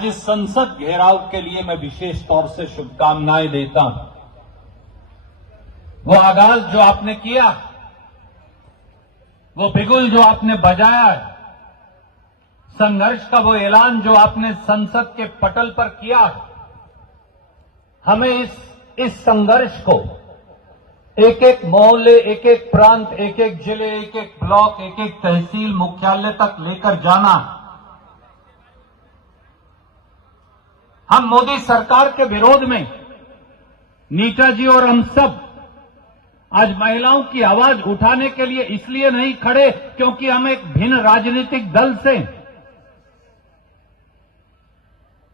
आज इस संसद घेराव के लिए मैं विशेष तौर से शुभकामनाएं देता हूं। वो आगाज जो आपने किया, वो बिगुल जो आपने बजाया है, संघर्ष का वो ऐलान जो आपने संसद के पटल पर किया, हमें इस संघर्ष को एक एक मोहल्ले, एक एक प्रांत, एक एक जिले, एक एक ब्लॉक, एक एक तहसील मुख्यालय तक लेकर जाना। हम मोदी सरकार के विरोध में, नीता जी और हम सब आज महिलाओं की आवाज उठाने के लिए इसलिए नहीं खड़े क्योंकि हम एक भिन्न राजनीतिक दल से,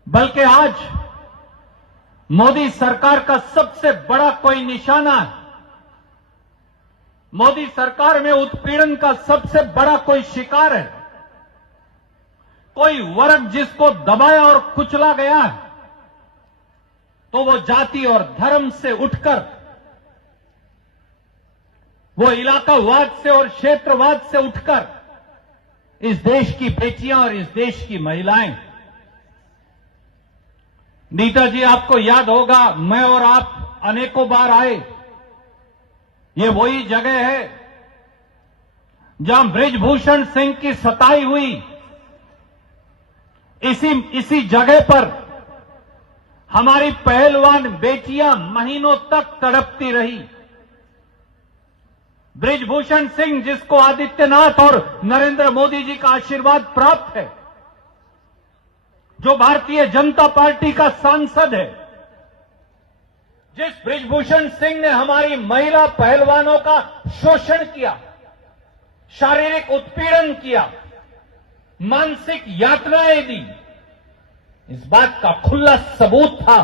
बल्कि आज मोदी सरकार का सबसे बड़ा कोई निशाना है, मोदी सरकार में उत्पीड़न का सबसे बड़ा कोई शिकार है, कोई वर्ग जिसको दबाया और कुचला गया है, तो वो जाति और धर्म से उठकर, वो इलाकावाद से और क्षेत्रवाद से उठकर इस देश की बेटियां और इस देश की महिलाएं, नीता जी आपको याद होगा, मैं और आप अनेकों बार आए। ये वही जगह है जहां बृजभूषण सिंह की सताई हुई। इसी जगह पर हमारी पहलवान बेटियां महीनों तक तड़पती रही। बृजभूषण सिंह, जिसको आदित्यनाथ और नरेंद्र मोदी जी का आशीर्वाद प्राप्त है, जो भारतीय जनता पार्टी का सांसद है, जिस बृजभूषण सिंह ने हमारी महिला पहलवानों का शोषण किया, शारीरिक उत्पीड़न किया, मानसिक यातनाएं दी, इस बात का खुला सबूत था।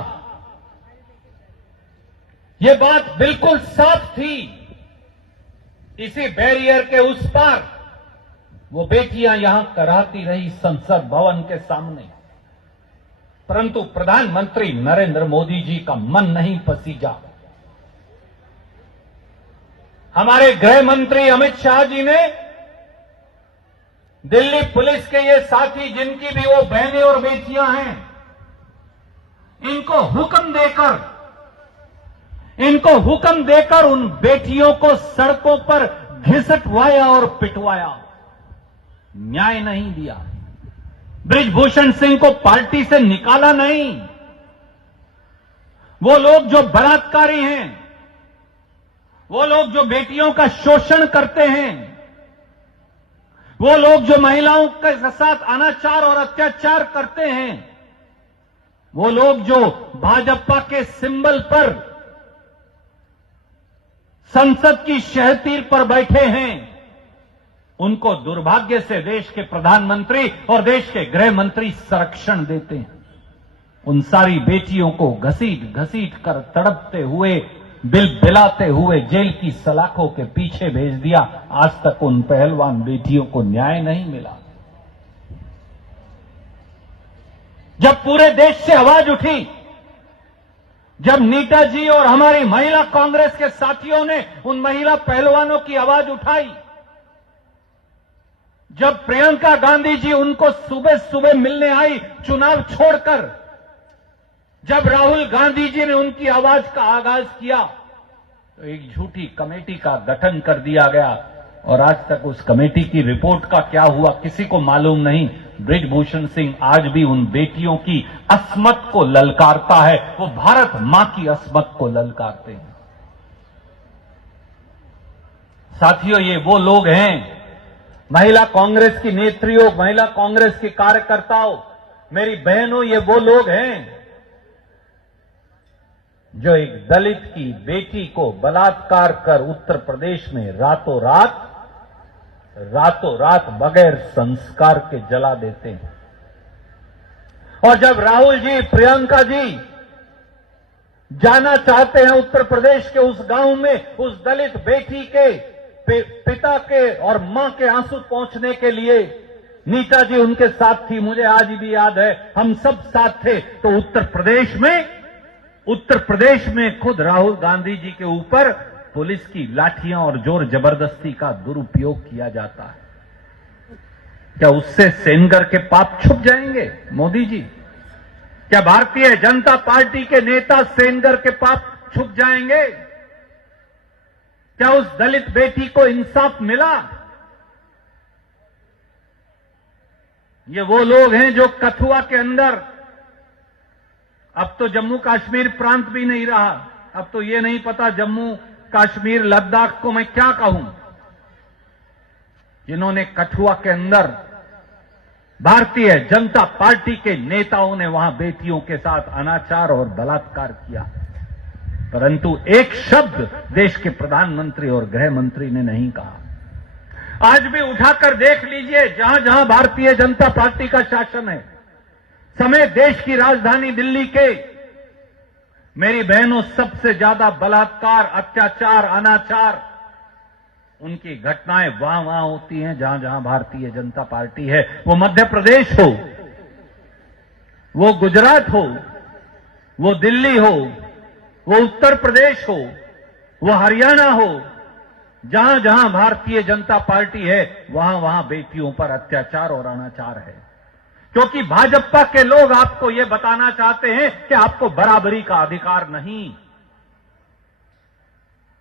यह बात बिल्कुल साफ थी। इसी बैरियर के उस पार वो बेटियां यहां कराती रही संसद भवन के सामने, परंतु प्रधानमंत्री नरेंद्र मोदी जी का मन नहीं पसीजा। हमारे गृह मंत्री अमित शाह जी ने दिल्ली पुलिस के ये साथी, जिनकी भी वो बहनें और बेटियां हैं, इनको हुक्म देकर उन बेटियों को सड़कों पर घिसटवाया और पिटवाया, न्याय नहीं दिया। बृजभूषण सिंह को पार्टी से निकाला नहीं। वो लोग जो बलात्कारी हैं, वो लोग जो बेटियों का शोषण करते हैं, वो लोग जो महिलाओं के साथ अनाचार और अत्याचार करते हैं, वो लोग जो भाजपा के सिंबल पर संसद की शहतीर पर बैठे हैं, उनको दुर्भाग्य से देश के प्रधानमंत्री और देश के गृह मंत्री संरक्षण देते हैं। उन सारी बेटियों को घसीट घसीट कर तड़पते हुए, बिलबिलाते हुए जेल की सलाखों के पीछे भेज दिया। आज तक उन पहलवान बेटियों को न्याय नहीं मिला। जब पूरे देश से आवाज उठी, जब नीता जी और हमारी महिला कांग्रेस के साथियों ने उन महिला पहलवानों की आवाज उठाई, जब प्रियंका गांधी जी उनको सुबह सुबह मिलने आई चुनाव छोड़कर, जब राहुल गांधी जी ने उनकी आवाज का आगाज किया, तो एक झूठी कमेटी का गठन कर दिया गया और आज तक उस कमेटी की रिपोर्ट का क्या हुआ किसी को मालूम नहीं। बृजभूषण सिंह आज भी उन बेटियों की अस्मत को ललकारता है, वो भारत मां की अस्मत को ललकारते हैं। साथियों, ये वो लोग हैं, महिला कांग्रेस की नेत्रियों, महिला कांग्रेस के कार्यकर्ताओं, मेरी बहनों, ये वो लोग हैं जो एक दलित की बेटी को बलात्कार कर उत्तर प्रदेश में रातों रात बगैर संस्कार के जला देते हैं। और जब राहुल जी, प्रियंका जी जाना चाहते हैं उत्तर प्रदेश के उस गांव में, उस दलित बेटी के पिता के और मां के आंसू पहुंचने के लिए, नीता जी उनके साथ थी, मुझे आज भी याद है, हम सब साथ थे। तो उत्तर प्रदेश में खुद राहुल गांधी जी के ऊपर पुलिस की लाठियां और जोर जबरदस्ती का दुरुपयोग किया जाता है। क्या उससे सेनगर के पाप छुप जाएंगे? मोदी जी, क्या भारतीय जनता पार्टी के नेता सेनगर के पाप छुप जाएंगे? क्या उस दलित बेटी को इंसाफ मिला? ये वो लोग हैं जो कठुआ के अंदर, अब तो जम्मू कश्मीर प्रांत भी नहीं रहा, अब तो ये नहीं पता जम्मू कश्मीर लद्दाख को मैं क्या कहूं, जिन्होंने कठुआ के अंदर भारतीय जनता पार्टी के नेताओं ने वहां बेटियों के साथ अनाचार और बलात्कार किया, परंतु एक शब्द देश के प्रधानमंत्री और गृह मंत्री ने नहीं कहा। आज भी उठाकर देख लीजिए, जहां जहां भारतीय जनता पार्टी का शासन है, समेत देश की राजधानी दिल्ली के, मेरी बहनों, सबसे ज्यादा बलात्कार, अत्याचार, अनाचार, उनकी घटनाएं वहां वहां होती हैं जहां जहां भारतीय जनता पार्टी है। वो मध्य प्रदेश हो, वो गुजरात हो, वो दिल्ली हो, वो उत्तर प्रदेश हो, वो हरियाणा हो, जहां जहां भारतीय जनता पार्टी है वहां वहां बेटियों पर अत्याचार और अनाचार है। क्योंकि भाजपा के लोग आपको यह बताना चाहते हैं कि आपको बराबरी का अधिकार नहीं।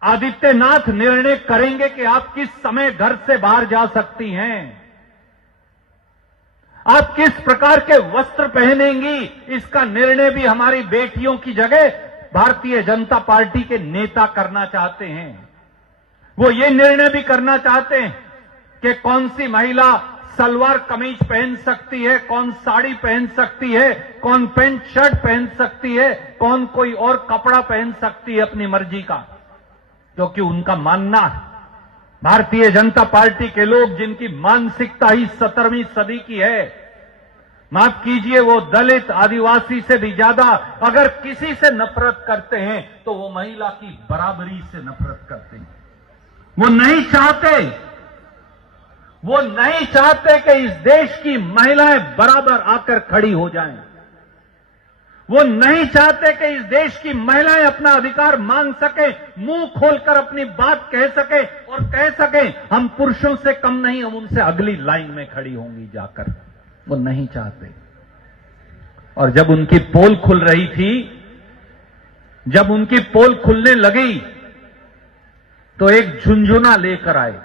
आदित्यनाथ निर्णय करेंगे कि आप किस समय घर से बाहर जा सकती हैं, आप किस प्रकार के वस्त्र पहनेंगी, इसका निर्णय भी हमारी बेटियों की जगह भारतीय जनता पार्टी के नेता करना चाहते हैं। वो ये निर्णय भी करना चाहते हैं कि कौन सी महिला सलवार कमीज पहन सकती है, कौन साड़ी पहन सकती है, कौन पैंट शर्ट पहन सकती है, कौन कोई और कपड़ा पहन सकती है अपनी मर्जी का। क्योंकि उनका मानना है, भारतीय जनता पार्टी के लोग जिनकी मानसिकता ही 17वीं सदी की है, माफ कीजिए, वो दलित आदिवासी से भी ज्यादा अगर किसी से नफरत करते हैं तो वो महिला की बराबरी से नफरत करते हैं। वो नहीं चाहते कि इस देश की महिलाएं बराबर आकर खड़ी हो जाएं। वो नहीं चाहते कि इस देश की महिलाएं अपना अधिकार मांग सके, मुंह खोलकर अपनी बात कह सके और कह सके हम पुरुषों से कम नहीं, हम उनसे अगली लाइन में खड़ी होंगी जाकर। वो नहीं चाहते। और जब उनकी पोल खुल रही थी, जब उनकी पोल खुलने लगी तो एक झुंझुना लेकर आए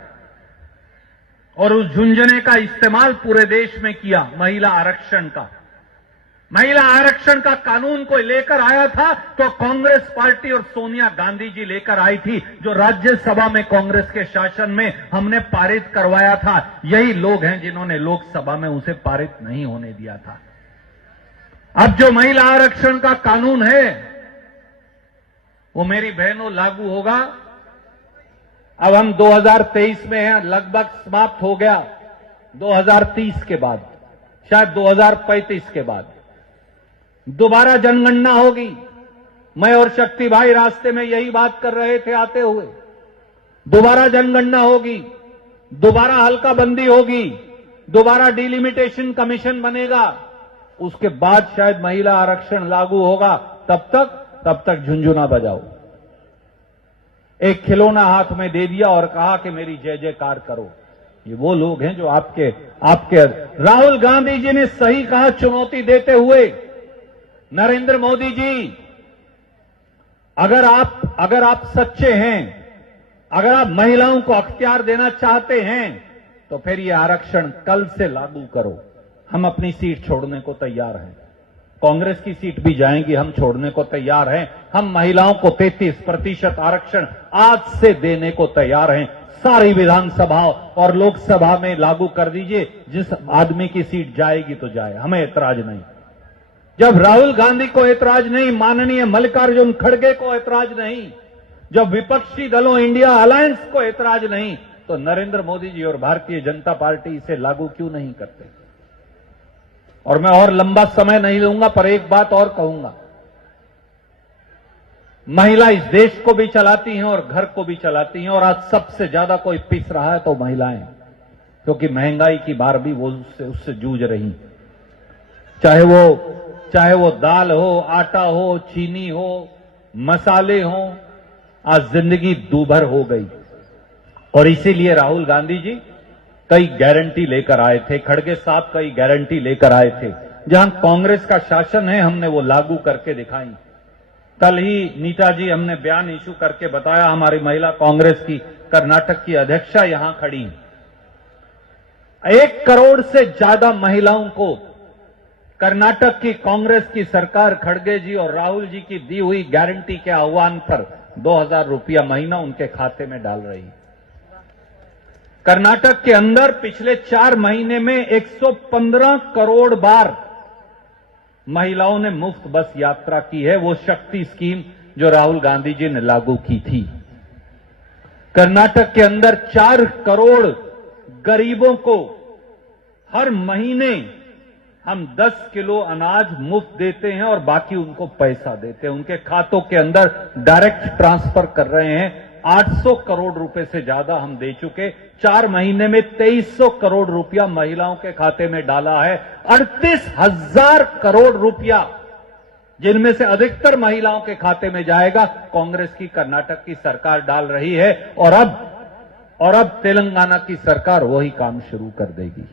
और उस झुंझुने का इस्तेमाल पूरे देश में किया। महिला आरक्षण का कानून कोई लेकर आया था तो कांग्रेस पार्टी और सोनिया गांधी जी लेकर आई थी, जो राज्यसभा में कांग्रेस के शासन में हमने पारित करवाया था। यही लोग हैं जिन्होंने लोकसभा में उसे पारित नहीं होने दिया था। अब जो महिला आरक्षण का कानून है वो मेरी बहनों लागू होगा। अब हम 2023 में हैं, लगभग समाप्त हो गया। 2030 के बाद, शायद 2035 के बाद दोबारा जनगणना होगी। मैं और शक्ति भाई रास्ते में यही बात कर रहे थे आते हुए। दोबारा जनगणना होगी, दोबारा हल्काबंदी होगी, दोबारा डिलिमिटेशन कमीशन बनेगा, उसके बाद शायद महिला आरक्षण लागू होगा। तब तक झुंझुना बजाओ। एक खिलौना हाथ में दे दिया और कहा कि मेरी जय जयकार करो। ये वो लोग हैं जो आपके राहुल गांधी जी ने सही कहा चुनौती देते हुए, नरेंद्र मोदी जी, अगर आप सच्चे हैं, अगर आप महिलाओं को अख्तियार देना चाहते हैं तो फिर ये आरक्षण कल से लागू करो। हम अपनी सीट छोड़ने को तैयार हैं, कांग्रेस की सीट भी जाएंगी, हम छोड़ने को तैयार हैं। हम महिलाओं को 33% आरक्षण आज से देने को तैयार हैं। सारी विधानसभा और लोकसभा में लागू कर दीजिए। जिस आदमी की सीट जाएगी तो जाए, हमें ऐतराज नहीं। जब राहुल गांधी को ऐतराज नहीं, माननीय मल्लिकार्जुन खड़गे को ऐतराज नहीं, जब विपक्षी दलों इंडिया अलायंस को ऐतराज नहीं, तो नरेंद्र मोदी जी और भारतीय जनता पार्टी इसे लागू क्यों नहीं करते? और मैं और लंबा समय नहीं लूंगा, पर एक बात और कहूंगा। महिला इस देश को भी चलाती हैं और घर को भी चलाती हैं, और आज सबसे ज्यादा कोई पिस रहा है तो महिलाएं, क्योंकि महंगाई की बार भी वो उससे जूझ रही। चाहे वो दाल हो, आटा हो, चीनी हो, मसाले हो, आज जिंदगी दूभर हो गई। और इसीलिए राहुल गांधी जी कई गारंटी लेकर आए थे, खड़गे साहब कई गारंटी लेकर आए थे। जहां कांग्रेस का शासन है हमने वो लागू करके दिखाई। कल ही नीता जी हमने बयान इशू करके बताया, हमारी महिला कांग्रेस की कर्नाटक की अध्यक्षा यहां खड़ी, 1 करोड़ से ज्यादा महिलाओं को कर्नाटक की कांग्रेस की सरकार खड़गे जी और राहुल जी की दी हुई गारंटी के आह्वान पर 2,000 रुपया महीना उनके खाते में डाल रही। कर्नाटक के अंदर पिछले 4 महीने में 115 करोड़ बार महिलाओं ने मुफ्त बस यात्रा की है, वो शक्ति स्कीम जो राहुल गांधी जी ने लागू की थी। कर्नाटक के अंदर 4 करोड़ गरीबों को हर महीने हम 10 किलो अनाज मुफ्त देते हैं और बाकी उनको पैसा देते हैं, उनके खातों के अंदर डायरेक्ट ट्रांसफर कर रहे हैं। 800 करोड़ रुपए से ज्यादा हम दे चुके, 4 महीने में 2300 करोड़ रुपया महिलाओं के खाते में डाला है। 38,000 करोड़ रुपया, जिनमें से अधिकतर महिलाओं के खाते में जाएगा, कांग्रेस की कर्नाटक की सरकार डाल रही है। और अब तेलंगाना की सरकार वही काम शुरू कर देगी।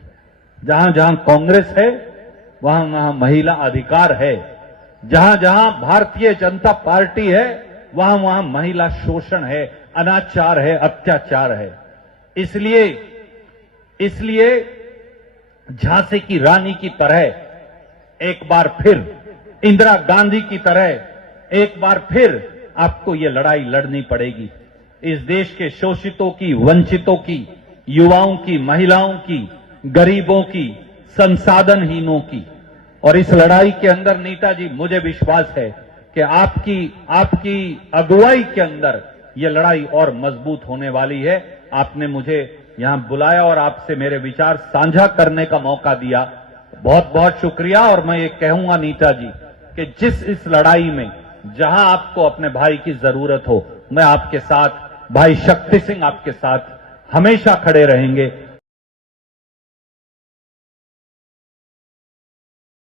जहां जहां कांग्रेस है वहां वहां महिला अधिकार है, जहां जहां भारतीय जनता पार्टी है वहां वहां महिला शोषण है, अनाचार है, अत्याचार है। इसलिए झांसी की रानी की तरह एक बार फिर, इंदिरा गांधी की तरह एक बार फिर आपको ये लड़ाई लड़नी पड़ेगी। इस देश के शोषितों की, वंचितों की, युवाओं की, महिलाओं की, गरीबों की, संसाधनहीनों की। और इस लड़ाई के अंदर नीता जी, मुझे विश्वास है कि आपकी अगुवाई के अंदर यह लड़ाई और मजबूत होने वाली है। आपने मुझे यहां बुलाया और आपसे मेरे विचार साझा करने का मौका दिया, बहुत बहुत शुक्रिया। और मैं ये कहूंगा नीता जी कि इस लड़ाई में जहां आपको अपने भाई की जरूरत हो, मैं आपके साथ, भाई शक्ति सिंह आपके साथ हमेशा खड़े रहेंगे।